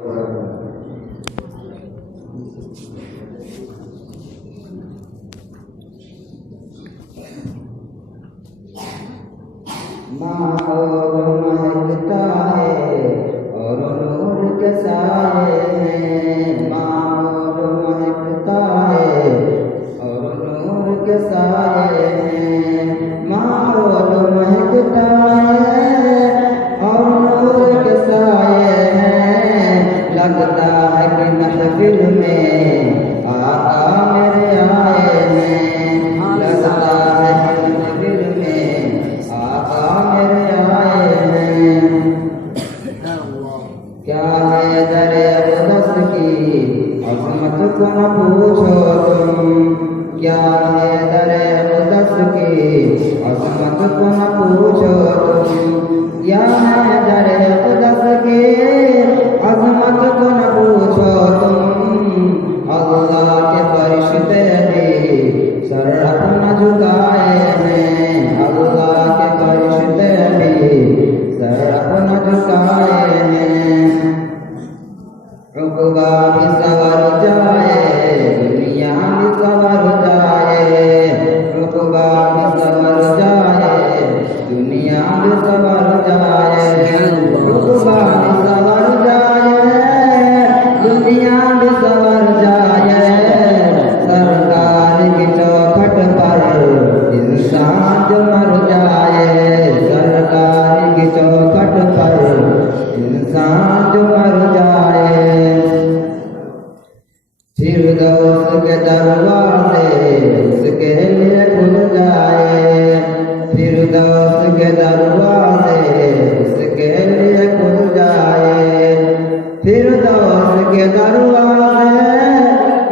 माहौल महकता है और नूर के साए हैं। माहौल महकता है और नूर के साए हैं। माहौल महकता है और नूर के साए हैं। लगता है कि महफिल में आका मेरे आए हैं। लगता है कि महफिल में आका मेरे आए हैं। क्या है दरे अक़दस की अज़मत को न पूछो तुम। क्या है दरे अक़दस की अज़मत को न पूछो तुम। क्या है दरे अक़दस की अज़मत को न पूछो तुम। अल्लाह के फरिश्ते भी सर अपना झुकाए हैं। अल्लाह के फरिश्ते भी सर अपना झुकाए हैं। उक़बा भी सवर जाए दुनिया भी सवर जाए। उक़बा भी सवर जाए दुनिया भी सवर जाए। उक़बा भी सवर जाए दुनिया भी सवर जाए। सरकार की चौखट पर इंसान जो मर जाए। सरकार की चौखट पर इंसान जो मर जाए। फिरदौस के दरवाजे उसके लिए खुल जाए। फिरदौस के दरवाजे उसके लिए खुल जाए। फिरदौस के दरवाजे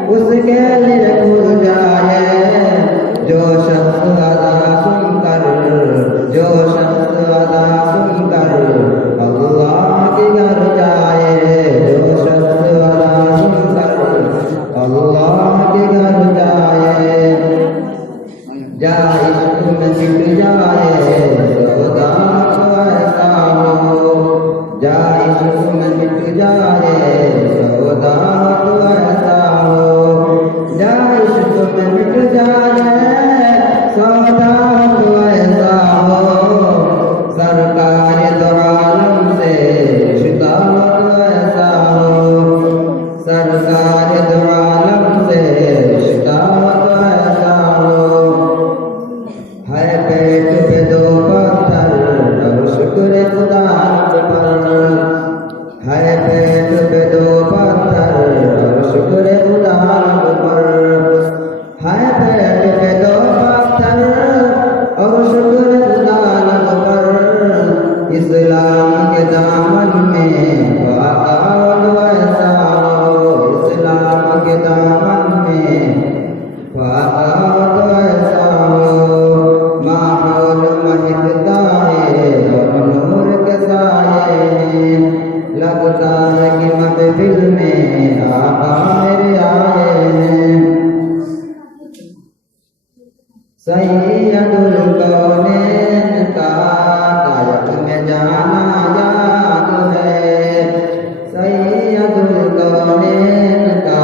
उसके लिए खुल जाए। जो शख्स अदा सुनकर जो शख्स अदा सुनकर अल्लाह के घर जाए। जो शख्स अदा सुनकर अल्लाह के घर जाए। जाए में मिट जाए सौदा तो ऐसा हो। जाए में मिट जाए सौदा तो ऐसा हो। जाए में मिट जाए सौदा तो ऐसा हो। सरकार दो आलम से रिश्ता तो ऐसा हो। सरकार दो आलम से रिश्ता तो ऐसा हो। है पेट पे दो पत्थर और शुक्र खुदा पर। है पेट पे दो पत्थर और शुक्र खुदा पर। है पेट पे दो पत्थर और शुक्र खुदा पर। इस्लाम के दामन में वाक़ा ऐसा हो। इस्लाम के दामन में वाक़ा ऐसा हो। माहौल महकता है और नूर के साए हैं। लगता है कि महफिल में आका मेरे आए हैं। सैयदुल कौनैन का गायक में जाना याद है। सैयदुल कौनैन का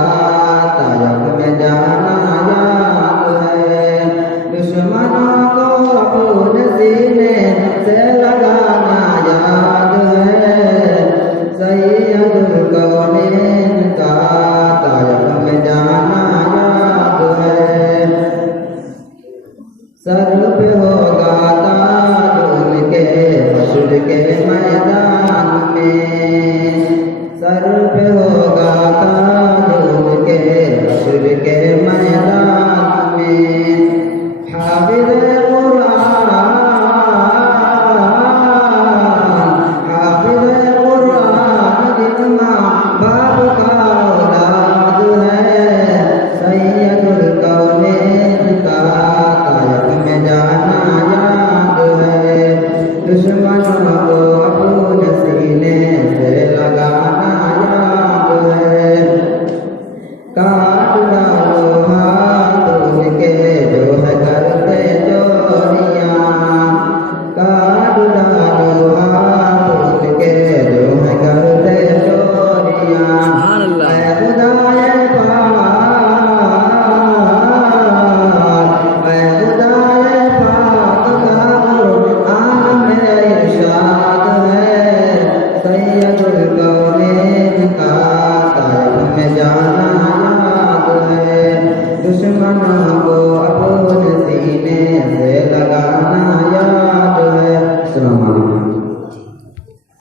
गायक में जाना याद है। दुश्मनों को अपने सीने से लगाना याद है। सैयदुल कौनैन का गायक में जाना याद है। सर पे होगा ताज उनके हश्र के मैदान में। सर